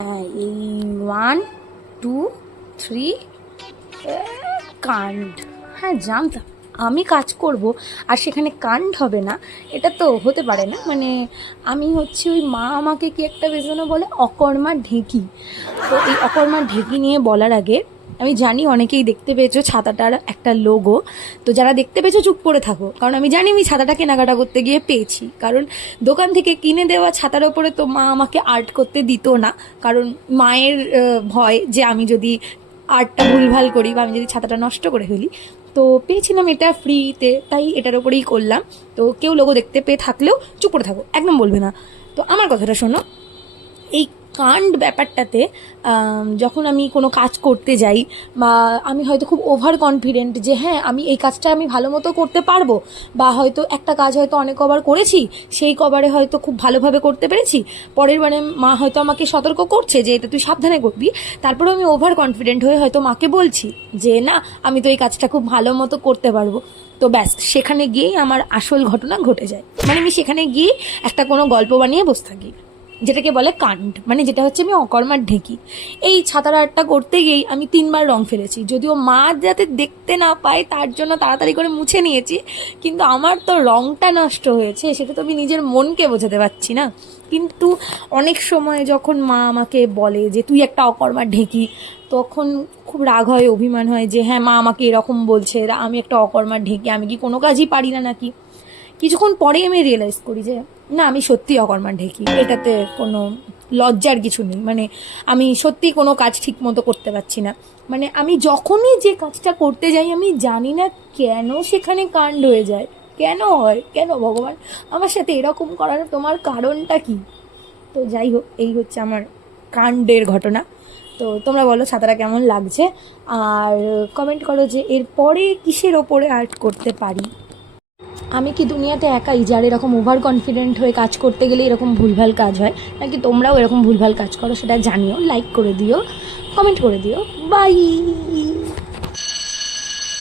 হ্যাঁ, এই 1 2 3 কাণ্ড। হ্যাঁ, জানতাম আমি কাজ করব আর সেখানে কাণ্ড হবে না, এটা তো হতে পারে না। মানে আমি হচ্ছে ওই মা আমাকে কি একটা বেশ যেন বলে অকর্মার ঢেঁকি। তো এই অকর্মার ঢেঁকি নিয়ে বলার আগে আমি জানি অনেকেই দেখতে পেয়েছো ছাতাটার একটা লোগো। তো যারা দেখতে পেয়েছো চুপ করে থাকো, কারণ আমি জানি আমি ছাতাটা কেনাকাটা করতে গিয়ে পেয়েছি। কারণ দোকান থেকে কিনে দেওয়া ছাতার ওপরে তো মা আমাকে আর্ট করতে দিত না, কারণ মায়ের ভয় যে আমি যদি আর্টটা ভুলভাল করি বা আমি যদি ছাতাটা নষ্ট করে ফেলি। তো পেয়েছিলাম এটা ফ্রিতে, তাই এটার ওপরেই করলাম। তো কেউ লোগো দেখতে পেয়ে থাকলেও চুপ করে থাকো, একদম বলবে না। তো আমার কথাটা শোনো, এই কাণ্ড ব্যাপারটাতে যখন আমি কোনো কাজ করতে যাই বা আমি হয়তো খুব ওভার কনফিডেন্ট যে হ্যাঁ আমি এই কাজটা আমি ভালো মতো করতে পারবো, বা হয়তো একটা কাজ হয়তো অনেক কবার করেছি, সেই কবারে হয়তো খুব ভালোভাবে করতে পেরেছি, পরের বারে মা হয়তো আমাকে সতর্ক করছে যে এটা তুই সাবধানে করবি, তারপরেও আমি ওভার কনফিডেন্ট হয়ে হয়তো মাকে বলছি যে না আমি তো এই কাজটা খুব ভালো মতো করতে পারবো। তো ব্যাস, সেখানে গিয়েই আমার আসল ঘটনা ঘটে যায়। মানে আমি সেখানে গিয়ে একটা কোনো গল্প বানিয়ে বসে থাকি, যেটাকে বলে কাণ্ড। মানে যেটা হচ্ছে আমি অকর্মার ঢেঁকি। এই ছাতার আর্টটা করতে গিয়েই আমি 3বার রং ফেলেছি, যদিও মা যাতে দেখতে না পায় তার জন্য তাড়াতাড়ি করে মুছে নিয়েছি, কিন্তু আমার তো রংটা নষ্ট হয়েছে সেটা তো আমি নিজের মনকে বোঝাতে পারছি না। কিন্তু অনেক সময় যখন মা আমাকে বলে যে তুই একটা অকর্মার ঢেঁকি, তখন খুব রাগ হয়, অভিমান হয় যে হ্যাঁ মা আমাকে এরকম বলছে, আমি একটা অকর্মার ঢেঁকি, আমি কি কোনো কাজই পারি না নাকি। কিছুক্ষণ পরেই আমি রিয়েলাইজ করি যে না, আমি সত্যি অকর্মার ঢেঁকি, এটাতে কোনো লজ্জার কিছু নেই। মানে আমি সত্যি কোনো কাজ ঠিক মতো করতে পারছি না। মানে আমি যখনই যে কাজটা করতে যাই আমি জানি না কেন সেখানে কাণ্ড হয়ে যায়। কেন হয়, কেন ভগবান আমার সাথে এরকম করার, তোমার কারণটা কি? তো যাই হোক, এই হচ্ছে আমার কাণ্ডের ঘটনা। তো তোমরা বলো ছাতাটা কেমন লাগছে, আর কমেন্ট করো যে এরপরে কিসের ওপরে আর্ট করতে পারি। আমি কি দুনিয়াতে একাই যার এরকম ওভার কনফিডেন্ট হয়ে কাজ করতে গেলে এরকম ভুলভাল কাজ হয়, নাকি তোমরাও এরকম ভুলভাল কাজ করো? সেটা জানিও, লাইক করে দিও, কমেন্ট করে দিও। বাই।